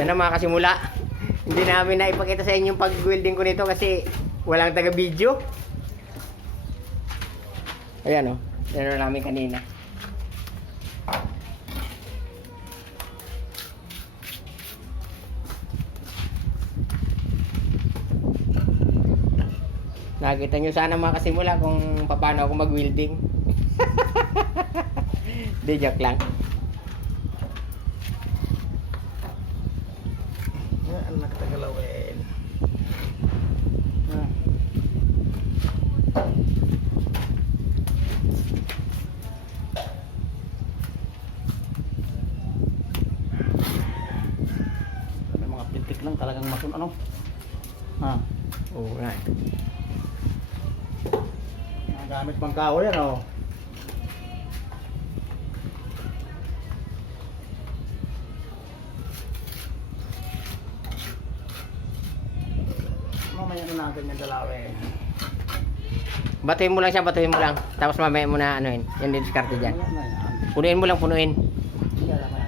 Yan na mga kasimula. Hindi namin na ipakita sa inyo yung pag-welding ko nito kasi walang taga-video. Ayan o. Yan na namin kanina. Nakita nyo sana mga kasimula kung paano ako mag-welding. Di, joke lang. Yan, nakatagalawin. May mga pintik lang talagang masun ano. Ha. Oo nga. Gamit pang kahoy yan oh. Mamaya na natin yung dalawin. Batuhin mo lang siya, batuhin mo lang. Tapos mamaya mo na ano yun. Yan din diskarte dyan. Wala na yan. Punuin mo lang, punuin. Hindi alam na.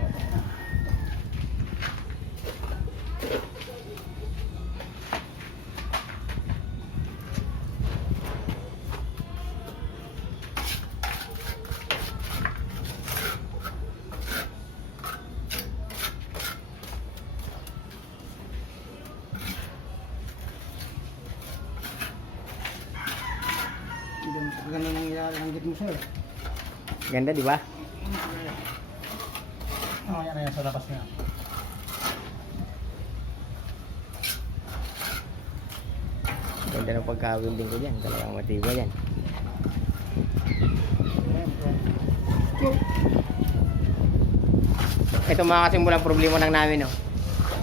Ganun nangyayari ang git mo sir. Ganda, di ba? Mamaya na yan sa labas na yan. Ganda ng pagka-welding ko dyan. Talagang matibay yan. Ito mga kasimulang problema lang namin, no?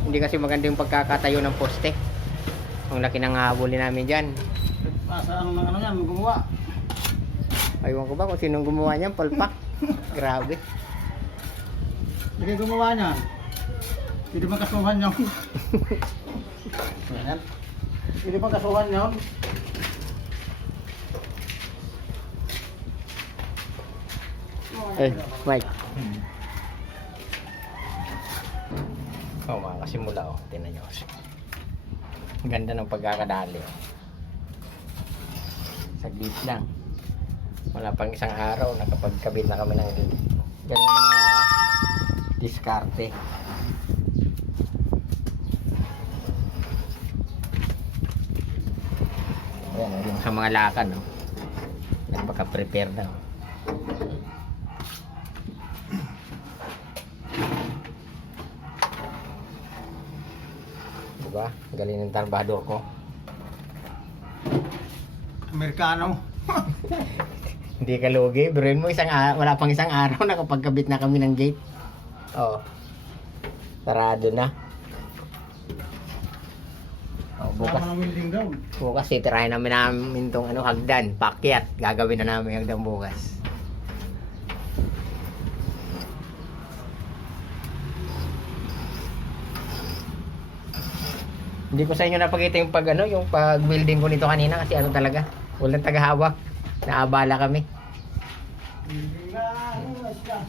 Hindi kasi maganda yung pagkakatayo ng poste. Ang laki ng habulin namin dyan. Sa ano ng ano yan, gumawa. Aywan ko ba kung sinong gumawa niyan, palpak. Grabe. Hindi kayo gumawa niyan. Hindi ba kasuhan yun? Yan. Hindi ba kasuhan yun? Eh, Mike. Oh, mga kasimula, oh. Tingnan nyo kasi. Ang ganda ng pagkakadali, oh. Saglit lang. Wala pang isang araw, nakapagkabit na kami ng ganun mga diskarte. Ayan, yung sa mga lakad, no? Nagpaka-prepare na, oh. Diba? Galing ng trabador ko. Amerikano. Hindi ka lugi. Biruin mo wala pang isang araw nakapagkabit na kami ng gate. Oh. Sarado na. Oh, bukas. Sama ng welding daw. Bukas titirahin namin tong hagdan, pakyat. Gagawin na namin hagdan bukas. Hindi ko sa inyo napakita yung yung pag-welding ko nito kanina kasi ano talaga, walang tagahawak. Naabala kami. Welding na, ano na siya.